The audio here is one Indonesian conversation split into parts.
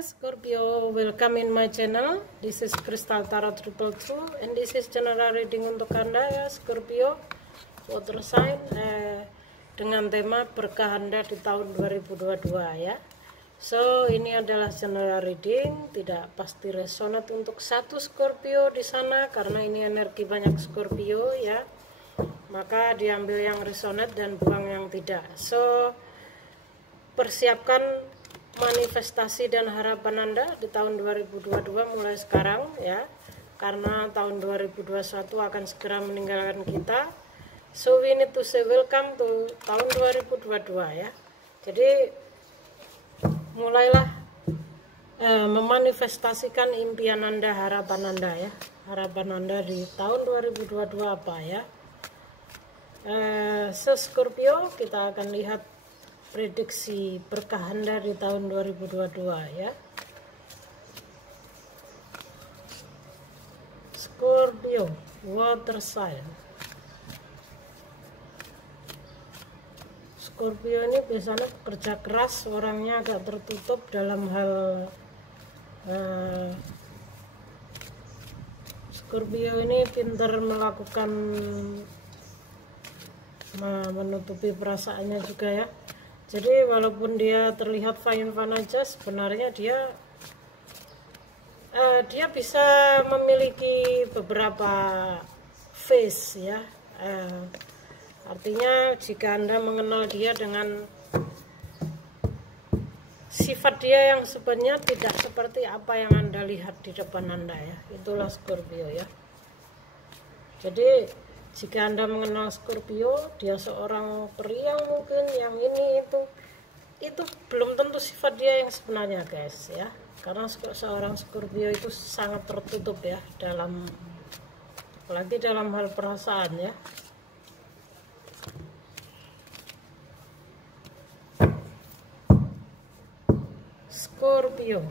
Scorpio, welcome in my channel. This is Crystal Tarot Triple Two, and this is general reading untuk Anda ya Scorpio, water sign, dengan tema berkah Anda di tahun 2022 ya. So ini adalah general reading, tidak pasti resonate untuk satu Scorpio di sana karena ini energi banyak Scorpio ya. Maka diambil yang resonate dan buang yang tidak. So persiapkan manifestasi dan harapan Anda di tahun 2022 mulai sekarang ya, karena tahun 2021 akan segera meninggalkan kita. So we need to say welcome to tahun 2022 ya. Jadi mulailah memanifestasikan impian Anda, harapan Anda ya. Harapan Anda di tahun 2022 apa ya. Scorpio, kita akan lihat prediksi berkah Anda di tahun 2022 ya. Scorpio, water sign. Scorpio ini biasanya pekerja keras, orangnya agak tertutup dalam hal Scorpio ini pintar melakukan menutupi perasaannya juga ya. Jadi walaupun dia terlihat fine-fine aja, sebenarnya dia bisa memiliki beberapa face ya. Artinya jika Anda mengenal dia dengan sifat dia yang sebenarnya tidak seperti apa yang Anda lihat di depan Anda ya. Itulah Scorpio ya. Jadi jika Anda mengenal Scorpio, dia seorang pria mungkin yang ini itu belum tentu sifat dia yang sebenarnya guys ya. Karena seorang Scorpio itu sangat tertutup ya apalagi dalam hal perasaan ya. Scorpio,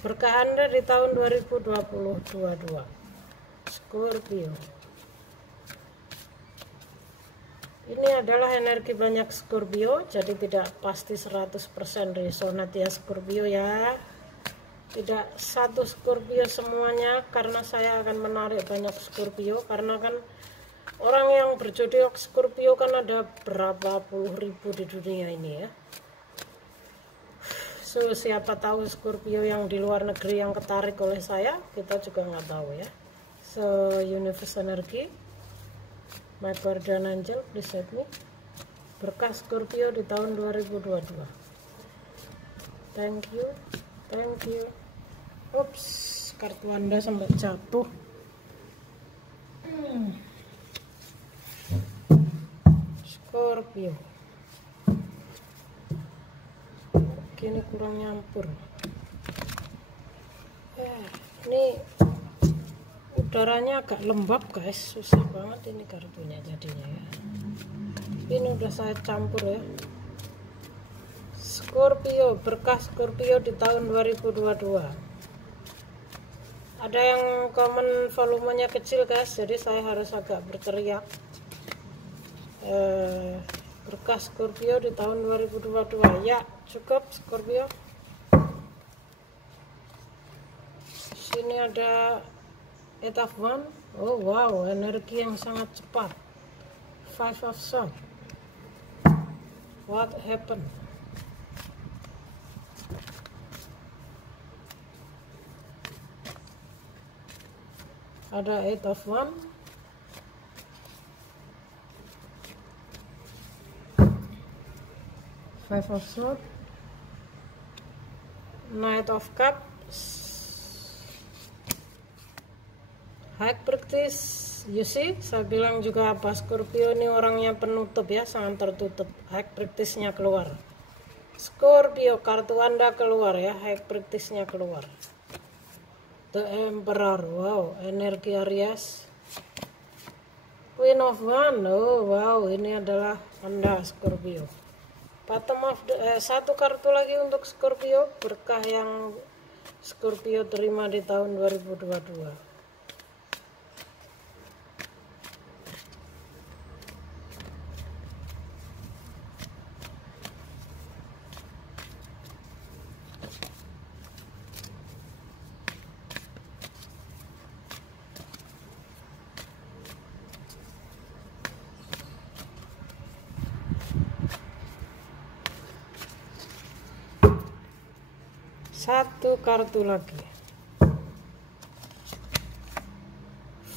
berkah Anda di tahun 2022. Scorpio, ini adalah energi banyak Scorpio, jadi tidak pasti 100% resonate ya Scorpio ya. Tidak satu Scorpio semuanya, karena saya akan menarik banyak Scorpio, karena kan orang yang berjodoh Scorpio kan ada berapa puluh ribu di dunia ini ya. So siapa tahu Scorpio yang di luar negeri yang ketarik oleh saya, kita juga nggak tahu ya. So universe energy, my guardian angel, please help me. Berkah Scorpio di tahun 2022. Thank you. Oops, kartu Anda sampai jatuh. Scorpio. Oke, ini kurang nyampur. Ini udaranya agak lembab guys, susah banget ini kartunya jadinya ya. Ini udah saya campur ya. Scorpio, berkah Scorpio di tahun 2022. Ada yang komen volumenya kecil guys, jadi saya harus agak berteriak. Berkah Scorpio di tahun 2022 ya, cukup Scorpio. Sini ada Eight of Wands. Oh wow, energi yang sangat cepat. Five of Swords. What happened? Ada Eight of Wands. Five of Swords. Knight of Cups. High practice. You see, saya bilang juga apa, Scorpio ini orangnya penutup ya, sangat tertutup. High practice-nya keluar. Scorpio, kartu Anda keluar ya, high practice-nya keluar. The Emperor, wow, energi Aries. Queen of Wands, oh wow, ini adalah Anda Scorpio. Bottom of the, satu kartu lagi untuk Scorpio, berkah yang Scorpio terima di tahun 2022. Satu kartu lagi.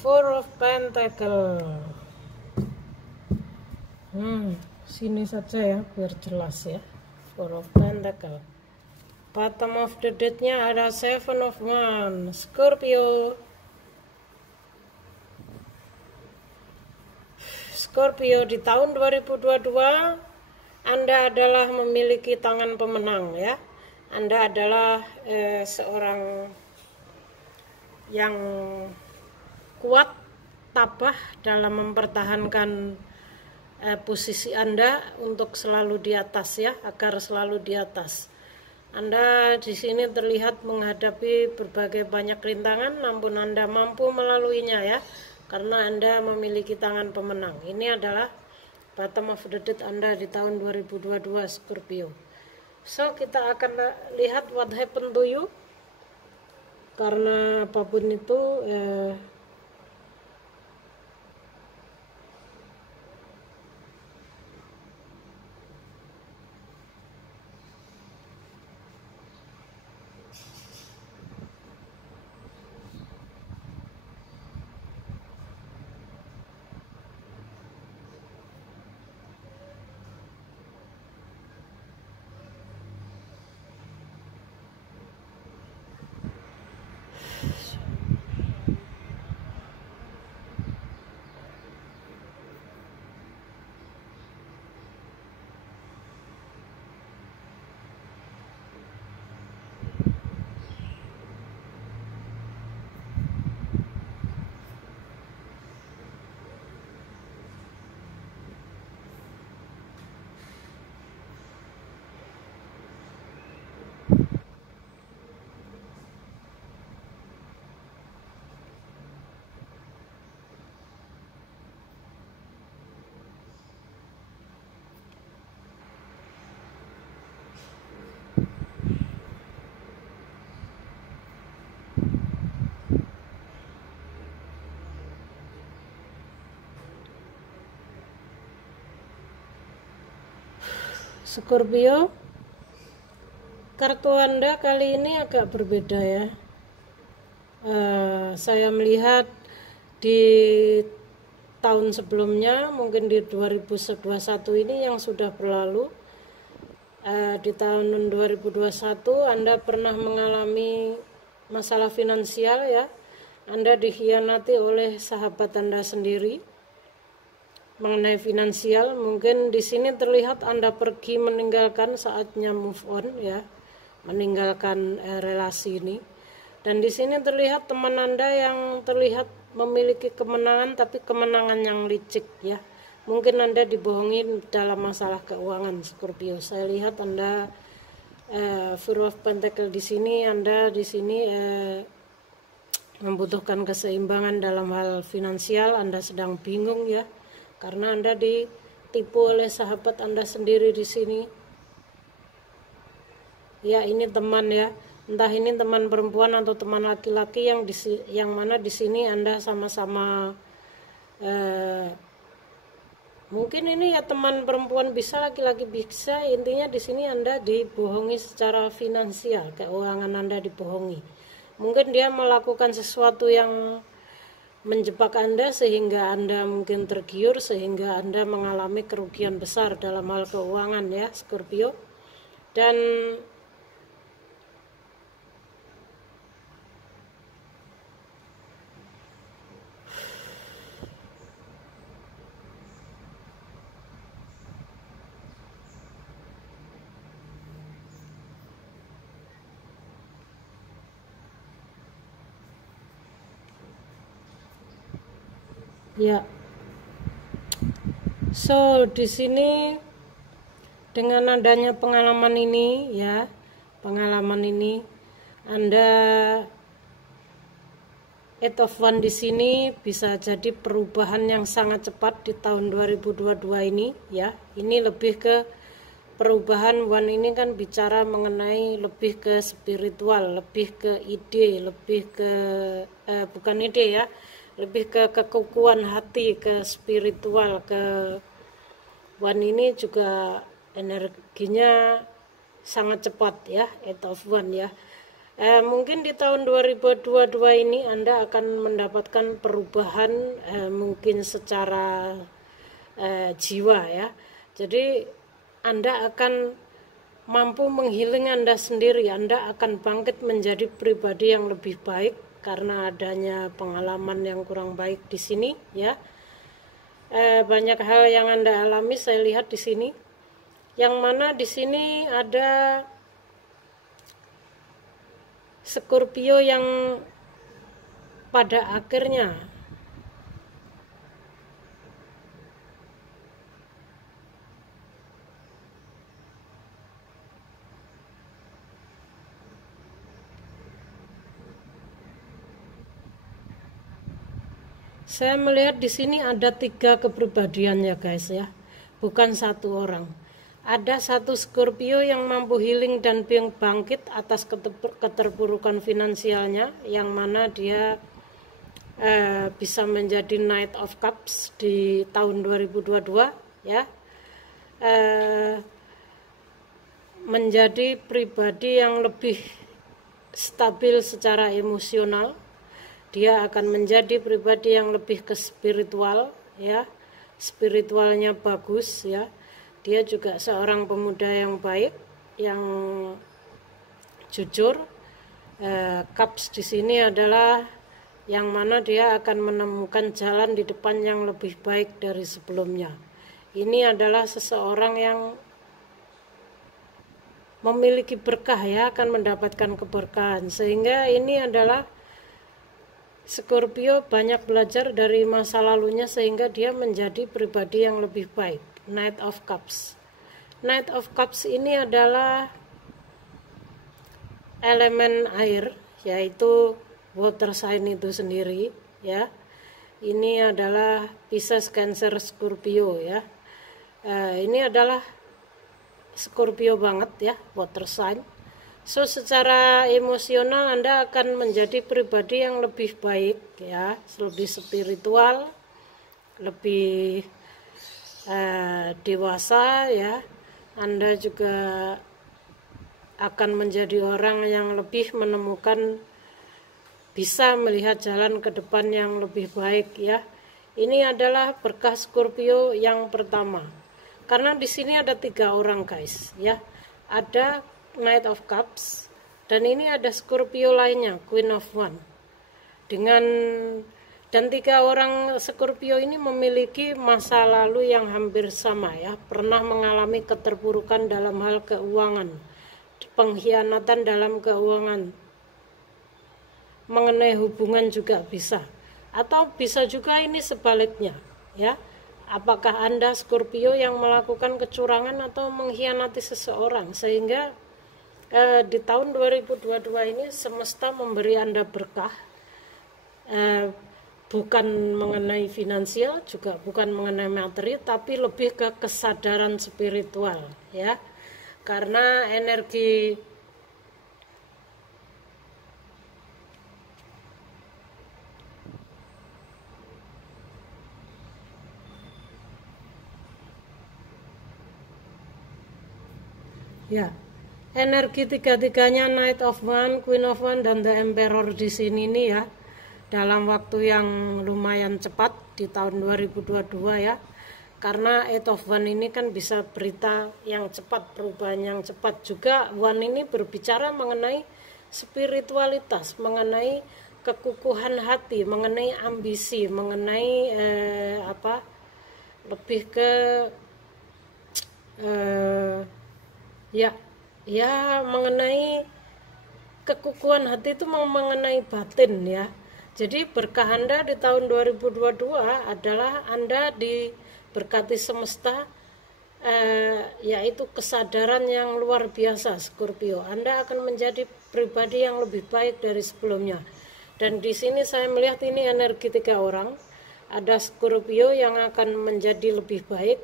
Four of Pentacle. Sini saja ya biar jelas ya. Four of Pentacle. Bottom of the deck-nya ada Seven of Wands. Scorpio. Scorpio, di tahun 2022 Anda adalah memiliki tangan pemenang ya. Anda adalah seorang yang kuat, tabah dalam mempertahankan posisi Anda untuk selalu di atas ya, agar selalu di atas. Anda di sini terlihat menghadapi berbagai banyak rintangan, namun Anda mampu melaluinya ya, karena Anda memiliki tangan pemenang. Ini adalah bottom of the deck Anda di tahun 2022 Scorpio. So kita akan lihat what happened to you, karena apapun itu Scorpio, kartu Anda kali ini agak berbeda ya. Saya melihat di tahun sebelumnya, mungkin di 2021 ini yang sudah berlalu, di tahun 2021 Anda pernah mengalami masalah finansial ya. Anda dikhianati oleh sahabat Anda sendiri mengenai finansial. Mungkin di sini terlihat Anda pergi meninggalkan, saatnya move on ya, meninggalkan relasi ini. Dan di sini terlihat teman Anda yang terlihat memiliki kemenangan, tapi kemenangan yang licik ya. Mungkin Anda dibohongi dalam masalah keuangan Scorpio. Saya lihat Anda Four of Pentacle di sini, Anda di sini membutuhkan keseimbangan dalam hal finansial. Anda sedang bingung ya, karena Anda ditipu oleh sahabat Anda sendiri di sini. Ya, ini teman ya. Entah ini teman perempuan atau teman laki-laki yang mana di sini Anda sama-sama mungkin ini ya teman perempuan bisa, laki-laki bisa. Intinya di sini Anda dibohongi secara finansial, keuangan Anda dibohongi. Mungkin dia melakukan sesuatu yang menjebak Anda sehingga Anda mungkin tergiur, sehingga Anda mengalami kerugian besar dalam hal keuangan ya Scorpio. Dan ya, so di sini dengan adanya pengalaman ini ya, pengalaman ini Anda Eight of Wands di sini bisa jadi perubahan yang sangat cepat di tahun 2022 ini ya. Ini lebih ke perubahan. One ini kan bicara mengenai lebih ke spiritual, lebih ke ide, lebih ke bukan ide ya, lebih ke kekukuhan hati, ke spiritual, ke One ini juga energinya sangat cepat ya, Eight of Wands ya. Mungkin di tahun 2022 ini Anda akan mendapatkan perubahan mungkin secara jiwa ya. Jadi Anda akan mampu menghealing Anda sendiri. Anda akan bangkit menjadi pribadi yang lebih baik karena adanya pengalaman yang kurang baik di sini ya. Banyak hal yang Anda alami saya lihat di sini. Yang mana di sini ada Scorpio yang pada akhirnya saya melihat di sini ada 3 kepribadian ya guys ya, bukan satu orang. Ada satu Scorpio yang mampu healing dan bangkit atas keterpurukan finansialnya, yang mana dia bisa menjadi Knight of Cups di tahun 2022 ya. Menjadi pribadi yang lebih stabil secara emosional. Dia akan menjadi pribadi yang lebih ke spiritual ya. Spiritualnya bagus ya. Dia juga seorang pemuda yang baik, yang jujur. Cups di sini adalah yang mana dia akan menemukan jalan di depan yang lebih baik dari sebelumnya. Ini adalah seseorang yang memiliki berkah ya, akan mendapatkan keberkahan. Sehingga ini adalah Scorpio banyak belajar dari masa lalunya sehingga dia menjadi pribadi yang lebih baik. Knight of Cups. Knight of Cups ini adalah elemen air, yaitu water sign itu sendiri ya. Ini adalah Pisces, Cancer, Scorpio ya. Ini adalah Scorpio banget ya, water sign. So secara emosional Anda akan menjadi pribadi yang lebih baik ya, lebih spiritual, lebih dewasa ya. Anda juga akan menjadi orang yang lebih menemukan, bisa melihat jalan ke depan yang lebih baik ya. Ini adalah berkah Scorpio yang pertama. Karena di sini ada 3 orang guys ya. Ada Knight of Cups dan ini ada Scorpio lainnya, Queen of Wands. Dan 3 orang Scorpio ini memiliki masa lalu yang hampir sama ya. Pernah mengalami keterpurukan dalam hal keuangan, pengkhianatan dalam keuangan, mengenai hubungan juga bisa. Atau bisa juga ini sebaliknya ya. Apakah Anda Scorpio yang melakukan kecurangan atau mengkhianati seseorang, sehingga di tahun 2022 ini semesta memberi Anda berkah. Bukan mengenai finansial, juga bukan mengenai materi, tapi lebih ke kesadaran spiritual ya. Karena energi ya, energi 3-tiganya Knight of Wands, Queen of Wands, dan The Emperor di sini nih ya, dalam waktu yang lumayan cepat di tahun 2022 ya. Karena Eight of Wands ini kan bisa berita yang cepat, perubahan yang cepat. Juga Wands ini berbicara mengenai spiritualitas, mengenai kekukuhan hati, mengenai ambisi, mengenai lebih ke mengenai kekukuhan hati itu mengenai batin ya. Jadi berkah Anda di tahun 2022 adalah Anda diberkati semesta, yaitu kesadaran yang luar biasa Scorpio. Anda akan menjadi pribadi yang lebih baik dari sebelumnya. Dan di sini saya melihat ini energi 3 orang. Ada Scorpio yang akan menjadi lebih baik,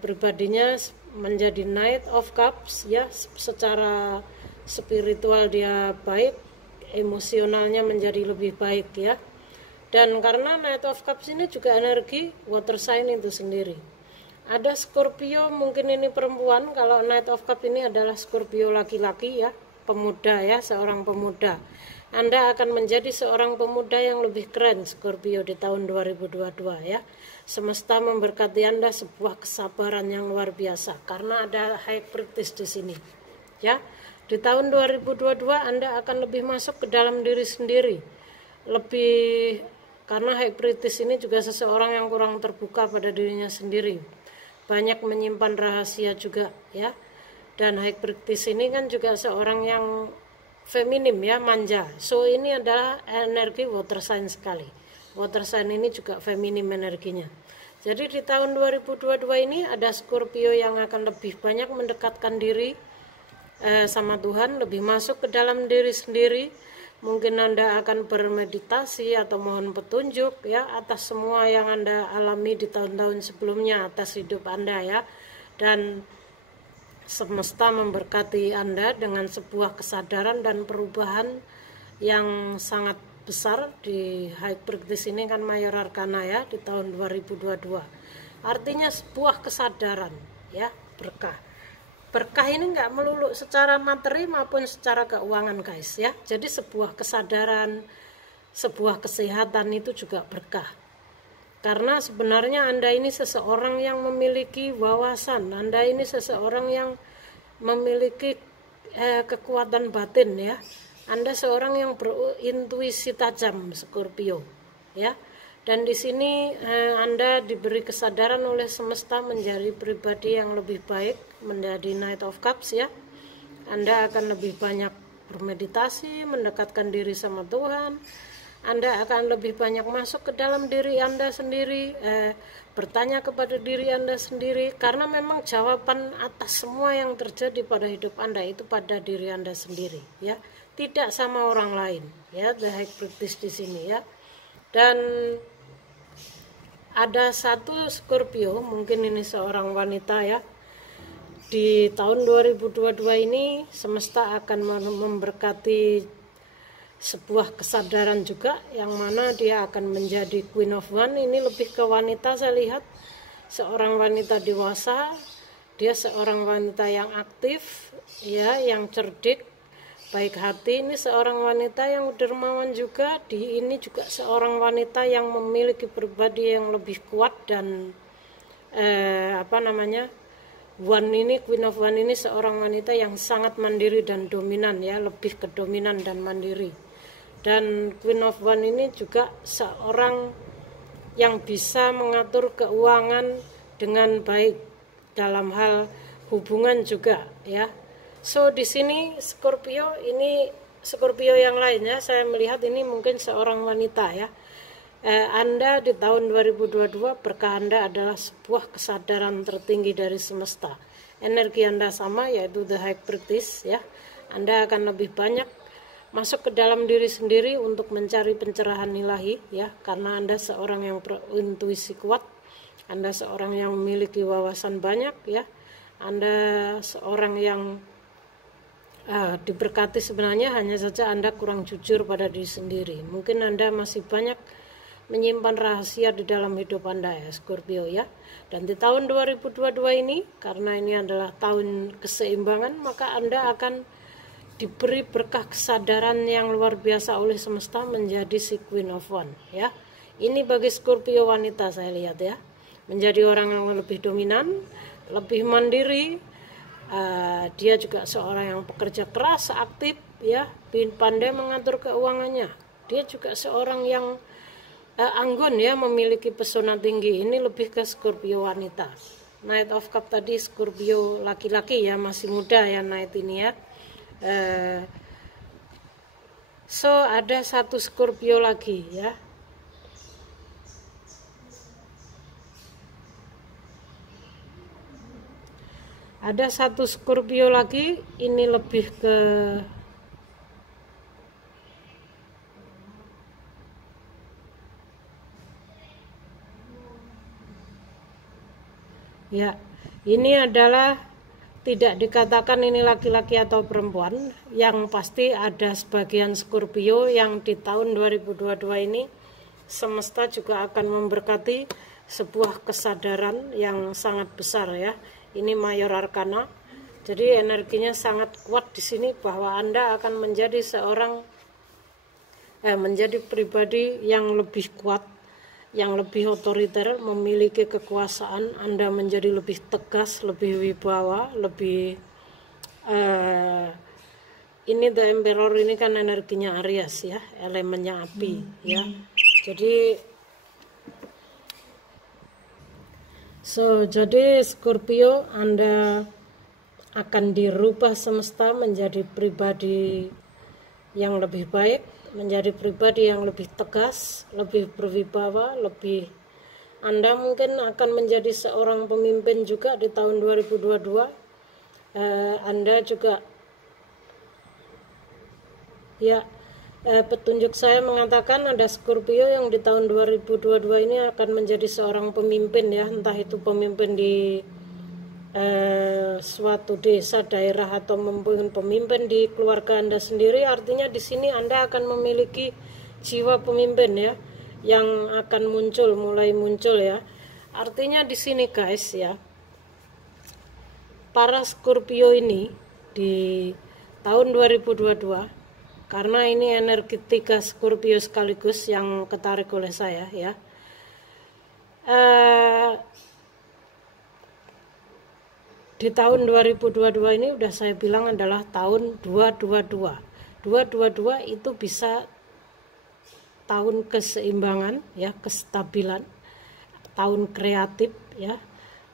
pribadinya menjadi Knight of Cups ya, secara spiritual dia baik, emosionalnya menjadi lebih baik ya. Dan karena Knight of Cups ini juga energi water sign itu sendiri. Ada Scorpio, mungkin ini perempuan, kalau Knight of Cups ini adalah Scorpio laki-laki ya. pemuda ya, seorang pemuda. Anda akan menjadi seorang pemuda yang lebih keren Scorpio di tahun 2022 ya. Semesta memberkati Anda sebuah kesabaran yang luar biasa karena ada high practice di sini. Ya. Di tahun 2022 Anda akan lebih masuk ke dalam diri sendiri. Lebih karena high practice ini juga seseorang yang kurang terbuka pada dirinya sendiri. Banyak menyimpan rahasia juga ya. Dan high practice ini kan juga seorang yang feminim ya, manja. So ini adalah energi water sign sekali. Water sign ini juga feminim energinya. Jadi di tahun 2022 ini ada Scorpio yang akan lebih banyak mendekatkan diri sama Tuhan, lebih masuk ke dalam diri sendiri. Mungkin Anda akan bermeditasi atau mohon petunjuk ya atas semua yang Anda alami di tahun-tahun sebelumnya, atas hidup Anda ya. Dan semesta memberkati Anda dengan sebuah kesadaran dan perubahan yang sangat besar. Di high practice ini kan mayor arkana ya di tahun 2022. Artinya sebuah kesadaran ya, berkah. Berkah ini nggak melulu secara materi maupun secara keuangan guys ya. Jadi sebuah kesadaran, sebuah kesehatan itu juga berkah. Karena sebenarnya Anda ini seseorang yang memiliki wawasan, Anda ini seseorang yang memiliki kekuatan batin ya. Anda seorang yang berintuisi tajam Scorpio ya. Dan di sini Anda diberi kesadaran oleh semesta menjadi pribadi yang lebih baik, menjadi Knight of Cups ya. Anda akan lebih banyak bermeditasi, mendekatkan diri sama Tuhan. Anda akan lebih banyak masuk ke dalam diri Anda sendiri, bertanya kepada diri Anda sendiri, karena memang jawaban atas semua yang terjadi pada hidup Anda itu pada diri Anda sendiri, ya, tidak sama orang lain, ya, the high practice di sini, ya. Dan ada satu Scorpio, mungkin ini seorang wanita, ya. Di tahun 2022 ini semesta akan memberkati sebuah kesadaran juga yang mana dia akan menjadi Queen of One. Ini lebih ke wanita, saya lihat seorang wanita dewasa, dia seorang wanita yang aktif ya, yang cerdik, baik hati. Ini seorang wanita yang dermawan juga. Ini juga seorang wanita yang memiliki pribadi yang lebih kuat dan One ini, Queen of One ini seorang wanita yang sangat mandiri dan dominan ya, lebih ke dominan dan mandiri. Dan Queen of One ini juga seorang yang bisa mengatur keuangan dengan baik dalam hal hubungan juga ya. So di sini Scorpio, ini Scorpio yang lainnya saya melihat ini mungkin seorang wanita ya. Anda di tahun 2022 berkah Anda adalah sebuah kesadaran tertinggi dari semesta. Energi Anda sama, yaitu the high practice ya. Anda akan lebih banyak masuk ke dalam diri sendiri untuk mencari pencerahan ilahi ya, karena Anda seorang yang berintuisi kuat, Anda seorang yang memiliki wawasan banyak ya, Anda seorang yang diberkati. Sebenarnya hanya saja Anda kurang jujur pada diri sendiri. Mungkin Anda masih banyak menyimpan rahasia di dalam hidup Anda ya Scorpio ya. Dan di tahun 2022 ini, karena ini adalah tahun keseimbangan, maka Anda akan diberi berkah kesadaran yang luar biasa oleh semesta menjadi si Queen of One ya. Ini bagi Scorpio wanita saya lihat ya, menjadi orang yang lebih dominan, lebih mandiri. Dia juga seorang yang pekerja keras, aktif ya, pandai mengatur keuangannya. Dia juga seorang yang anggun ya, memiliki pesona tinggi. Ini lebih ke Scorpio wanita. Knight of Cup tadi Scorpio laki-laki ya, masih muda ya Knight ini ya. So ada satu Scorpio lagi ya. Ada satu Scorpio lagi, ini lebih ke ya, ini adalah tidak dikatakan ini laki-laki atau perempuan, yang pasti ada sebagian Scorpio yang di tahun 2022 ini semesta juga akan memberkati sebuah kesadaran yang sangat besar ya. Ini mayor arkana Jadi energinya sangat kuat di sini bahwa Anda akan menjadi menjadi pribadi yang lebih kuat, yang lebih otoriter, memiliki kekuasaan. Anda menjadi lebih tegas, lebih wibawa, lebih ini The Emperor ini kan energinya Aries ya, elemennya api ya. Jadi Scorpio, Anda akan dirubah semesta menjadi pribadi yang lebih baik, menjadi pribadi yang lebih tegas, lebih berwibawa, Anda mungkin akan menjadi seorang pemimpin juga di tahun 2022. Anda juga petunjuk saya mengatakan ada Scorpio yang di tahun 2022 ini akan menjadi seorang pemimpin ya, entah itu pemimpin di suatu desa, daerah, atau pemimpin di keluarga Anda sendiri. Artinya di sini Anda akan memiliki jiwa pemimpin ya, yang akan mulai muncul ya. Artinya di sini guys ya, para Scorpio ini di tahun 2022, karena ini energi 3 Scorpio sekaligus yang ketarik oleh saya ya. Di tahun 2022 ini udah saya bilang adalah tahun 222. 222 itu bisa tahun keseimbangan ya, kestabilan, tahun kreatif ya.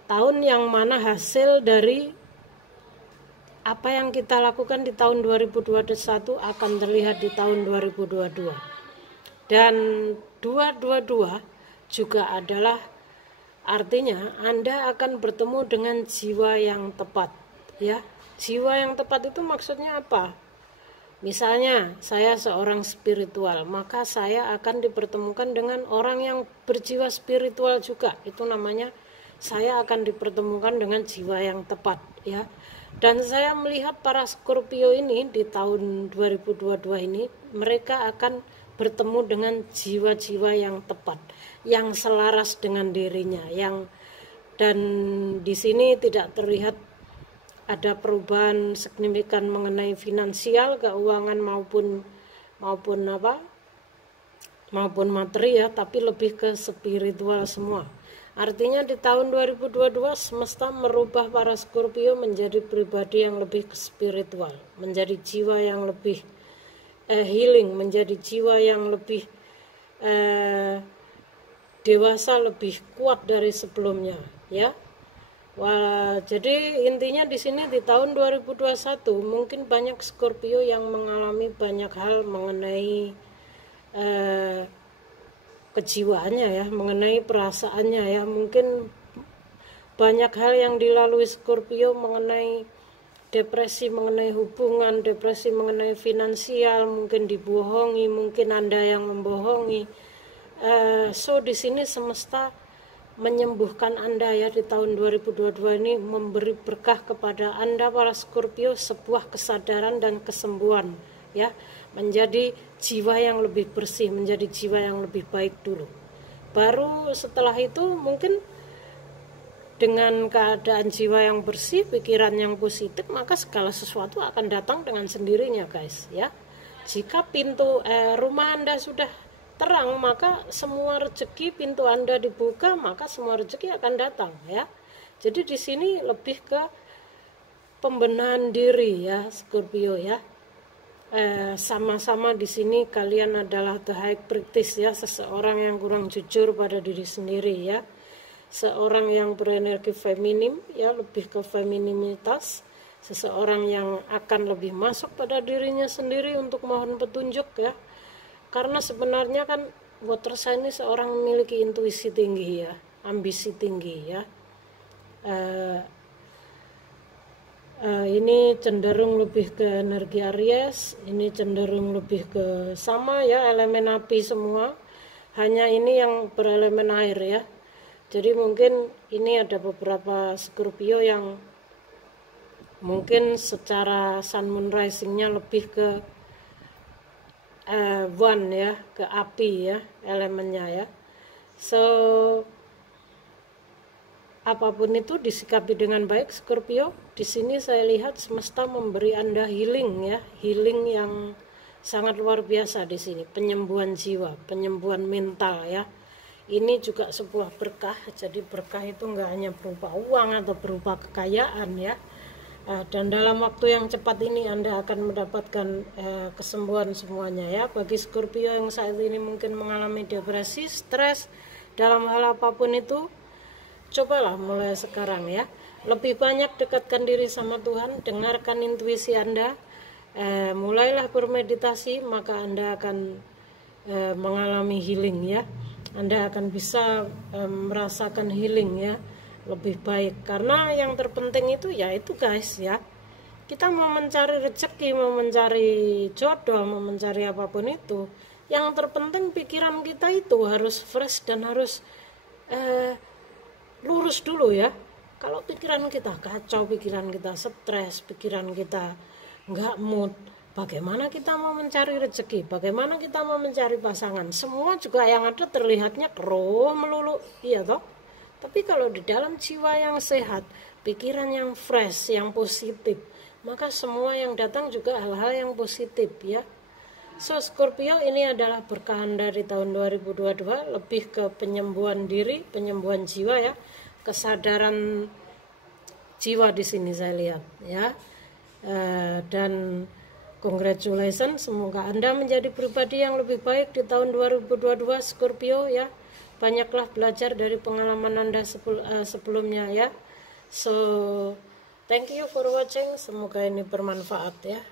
Tahun yang mana hasil dari apa yang kita lakukan di tahun 2021 akan terlihat di tahun 2022. Dan 222 juga adalah artinya Anda akan bertemu dengan jiwa yang tepat ya. Jiwa yang tepat itu maksudnya apa? Misalnya saya seorang spiritual, maka saya akan dipertemukan dengan orang yang berjiwa spiritual juga. Itu namanya saya akan dipertemukan dengan jiwa yang tepat ya. Dan saya melihat para Scorpio ini di tahun 2022 ini, mereka akan bertemu dengan jiwa-jiwa yang tepat, yang selaras dengan dirinya, dan di sini tidak terlihat ada perubahan signifikan mengenai finansial, keuangan maupun materi ya, tapi lebih ke spiritual semua. Artinya di tahun 2022 semesta merubah para Scorpio menjadi pribadi yang lebih spiritual, menjadi jiwa yang lebih healing, menjadi jiwa yang lebih dewasa, lebih kuat dari sebelumnya ya. Wah, jadi intinya di sini di tahun 2021 mungkin banyak Scorpio yang mengalami banyak hal mengenai kejiwaannya ya, mengenai perasaannya ya. Mungkin banyak hal yang dilalui Scorpio mengenai depresi, mengenai hubungan, depresi mengenai finansial, mungkin dibohongi, mungkin Anda yang membohongi. So di sini semesta menyembuhkan Anda ya di tahun 2022 ini, memberi berkah kepada Anda para Scorpio, sebuah kesadaran dan kesembuhan ya, menjadi jiwa yang lebih bersih, menjadi jiwa yang lebih baik dulu. Baru setelah itu mungkin dengan keadaan jiwa yang bersih, pikiran yang positif, maka segala sesuatu akan datang dengan sendirinya guys ya. Jika pintu rumah Anda sudah terang, maka semua rezeki, pintu Anda dibuka, maka semua rezeki akan datang ya. Jadi di sini lebih ke pembenahan diri ya Scorpio ya. Sama-sama di sini kalian adalah the high priestess ya, seseorang yang kurang jujur pada diri sendiri ya, seorang yang berenergi feminim ya, lebih ke femininitas, seseorang yang akan lebih masuk pada dirinya sendiri untuk mohon petunjuk ya. Karena sebenarnya kan water sign ini seorang memiliki intuisi tinggi ya, ambisi tinggi ya. Ini cenderung lebih ke energi Aries, ini cenderung lebih ke sama ya, elemen api semua, hanya ini yang berelemen air ya. Jadi mungkin ini ada beberapa Scorpio yang mungkin secara sun moon risingnya lebih ke one ya, ke api ya elemennya ya. So apapun itu disikapi dengan baik Scorpio. Di sini saya lihat semesta memberi Anda healing ya, healing yang sangat luar biasa di sini, penyembuhan jiwa, penyembuhan mental ya. Ini juga sebuah berkah. Jadi berkah itu enggak hanya berupa uang atau berupa kekayaan ya. Dan dalam waktu yang cepat ini Anda akan mendapatkan kesembuhan semuanya ya. Bagi Scorpio yang saat ini mungkin mengalami depresi, stres dalam hal apapun itu, cobalah mulai sekarang ya. Lebih banyak dekatkan diri sama Tuhan, dengarkan intuisi Anda, mulailah bermeditasi, maka Anda akan mengalami healing ya. Anda akan bisa merasakan healing ya, lebih baik. Karena yang terpenting itu ya itu guys ya, kita mau mencari rezeki, mau mencari jodoh, mau mencari apapun itu, yang terpenting pikiran kita itu harus fresh dan harus lurus dulu ya. Kalau pikiran kita kacau, pikiran kita stres, pikiran kita nggak mood, bagaimana kita mau mencari rezeki, bagaimana kita mau mencari pasangan, semua juga yang ada terlihatnya keruh melulu, iya toh. Tapi kalau di dalam jiwa yang sehat, pikiran yang fresh, yang positif, maka semua yang datang juga hal-hal yang positif ya. So Scorpio, ini adalah berkah dari tahun 2022, lebih ke penyembuhan diri, penyembuhan jiwa ya, kesadaran jiwa di sini saya lihat ya. Dan congratulations, semoga Anda menjadi pribadi yang lebih baik di tahun 2022 Scorpio ya. Banyaklah belajar dari pengalaman Anda sebelumnya ya. So thank you for watching, semoga ini bermanfaat ya.